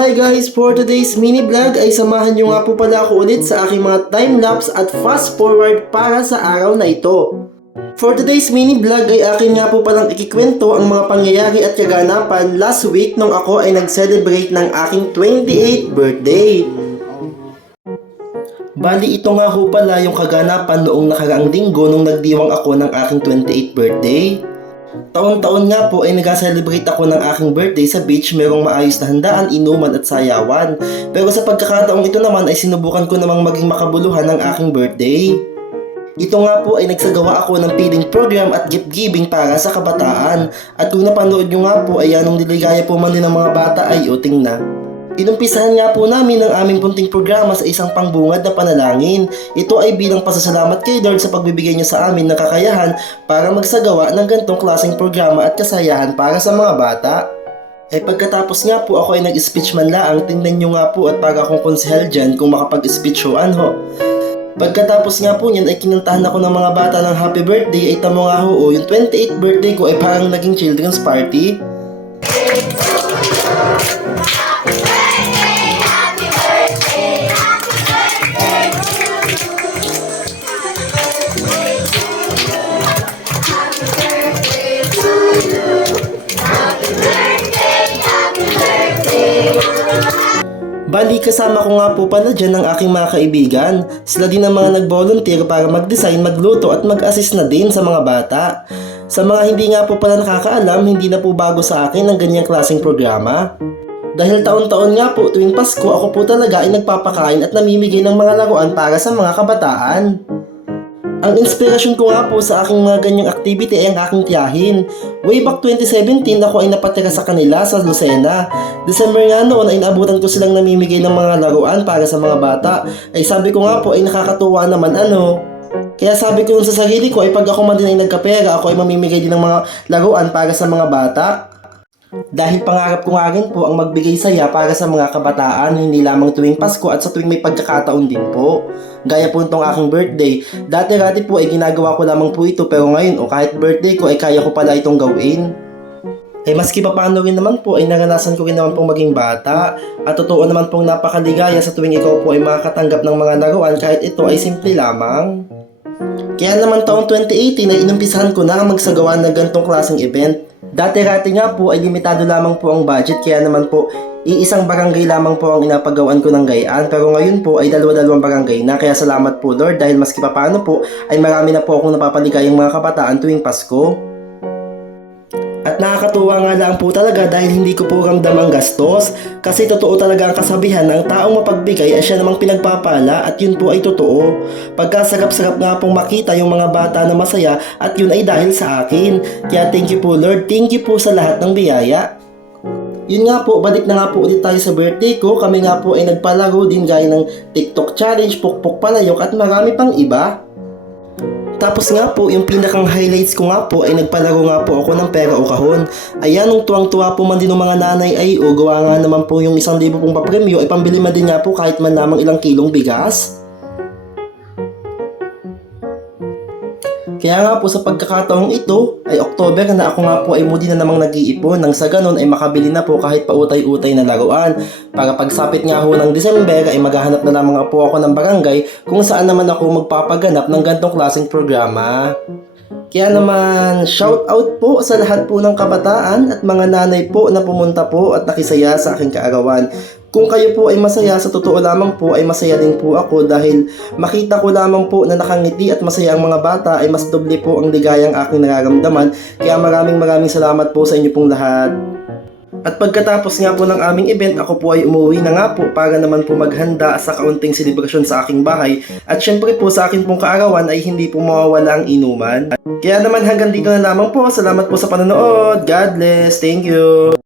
Hi guys! For today's mini vlog ay samahan nyo nga po pala ako ulit sa aking mga time-lapse at fast forward para sa araw na ito. For today's mini vlog ay akin nga po palang ikikwento ang mga pangyayari at kaganapan last week nung ako ay nag-celebrate ng aking 28th birthday. Bali ito nga ho pala yung kaganapan noong nakaraang linggo nung nagdiwang ako ng aking 28th birthday. Taon-taon nga po ay nag-celebrate ako ng aking birthday sa beach, merong maayos na handaan, inuman at sayawan. Pero sa pagkakataong ito naman ay sinubukan ko namang maging makabuluhan ng aking birthday. Ito nga po ay nagsagawa ako ng feeding program at gift giving para sa kabataan. At kung napanood nyo nga po ay anong niligaya po man din ng mga bata ay uting na. Inumpisahan nga po namin ang aming punting programa sa isang pangbungad na panalangin. Ito ay bilang pasasalamat kay Lord sa pagbibigay niya sa amin ng kakayahan para magsagawa ng gantong klaseng programa at kasayahan para sa mga bata. Pagkatapos nga po ako ay nag-speech man laang, tingnan nyo nga po at para akong konsehal dyan kung makapag-speech hoan ho. Pagkatapos nga po niyan ay kinantahan ako ng mga bata ng happy birthday, ay tamo nga ho, yung 28th birthday ko ay parang naging children's party. Bali, kasama ko nga po pala dyan ang aking mga kaibigan. Sila din ang mga nag-volunteer para mag-design, magluto at mag-assist na din sa mga bata. Sa mga hindi nga po pala nakakaalam, hindi na po bago sa akin ang ganyang klaseng programa. Dahil taon-taon nga po tuwing Pasko, ako po talaga ay nagpapakain at namimigay ng mga laruan para sa mga kabataan. Ang inspirasyon ko nga po sa aking mga ganyang activity ay ang aking tiyahin. Way back 2017 ako ay napatira sa kanila sa Lucena. December nga noon ay naabutan ko silang namimigay ng mga laruan para sa mga bata. Ay sabi ko nga po ay nakakatuwa naman ano. Kaya sabi ko sa sarili ko ay pag ako man din ay nagkapera, ako ay mamimigay din ng mga laruan para sa mga bata. Dahil pangarap ko nga rin po ang magbigay saya para sa mga kabataan, hindi lamang tuwing Pasko at sa tuwing may pagkakataon din po. Gaya po itong aking birthday. Dati-dati po ay ginagawa ko lamang po ito, pero ngayon kahit birthday ko ay kaya ko pala itong gawin. Maski pa paano rin naman po ay naranasan ko rin naman pong maging bata. At totoo naman pong napakaligaya sa tuwing ikaw po ay makakatanggap ng mga laruan kahit ito ay simple lamang. Kaya naman taong 2018 ay inumpisahan ko na ang magsagawa ng gantong klaseng event. Dati-rati nga po ay limitado lamang po ang budget, kaya naman po iisang barangay lamang po ang inapagawan ko ng gayaan, pero ngayon po ay dalawa-dalawang barangay na, kaya salamat po Lord dahil maski papaano po ay marami na po akong napapaligayang mga kabataan tuwing Pasko. At nakakatuwa nga lang po talaga dahil hindi ko po ramdam ang gastos, kasi totoo talaga ang kasabihan na ang taong mapagbigay ay siya namang pinagpapala, at yun po ay totoo. Pagkasarap-sarap nga pong makita yung mga bata na masaya, at yun ay dahil sa akin. Kaya thank you po Lord, thank you po sa lahat ng biyaya. Yun nga po, balik na nga po ulit tayo sa birthday ko. Kami nga po ay nagpalaro din gaya ng TikTok challenge, pukpok palayok at marami pang iba. Tapos nga po, yung pinakang highlights ko nga po ay nagpalaro nga po ako ng pera o kahon. Ayan, nung tuwang-tuwa po man din ng mga nanay ay gawa nga naman po yung 1,000 pong papremyo ay pambili man din nga po kahit man lamang ilang kilong bigas. Kaya nga po sa pagkakataong ito ay October na ako nga po ay muli na namang nag-iipon, nang sa ganon ay makabili na po kahit pautay-utay na laruan. Para pagsapit nga ho ng December ay maghahanap na lamang po ako ng barangay kung saan naman ako magpapaganap ng gantong klaseng programa. Kaya naman, shout out po sa lahat po ng kabataan at mga nanay po na pumunta po at nakisaya sa aking kaarawan. Kung kayo po ay masaya, sa totoo lamang po ay masaya din po ako dahil makita ko lamang po na nakangiti at masaya ang mga bata ay mas doble po ang ligayang aking nararamdaman. Kaya maraming salamat po sa inyo pong lahat. At pagkatapos nga po ng aming event, ako po ay umuwi na nga po para naman po maghanda sa kaunting selebrasyon sa aking bahay. At syempre po sa akin pong kaarawan ay hindi po mawawala ang inuman. Kaya naman hanggang dito na lamang po. Salamat po sa panonood. God bless. Thank you.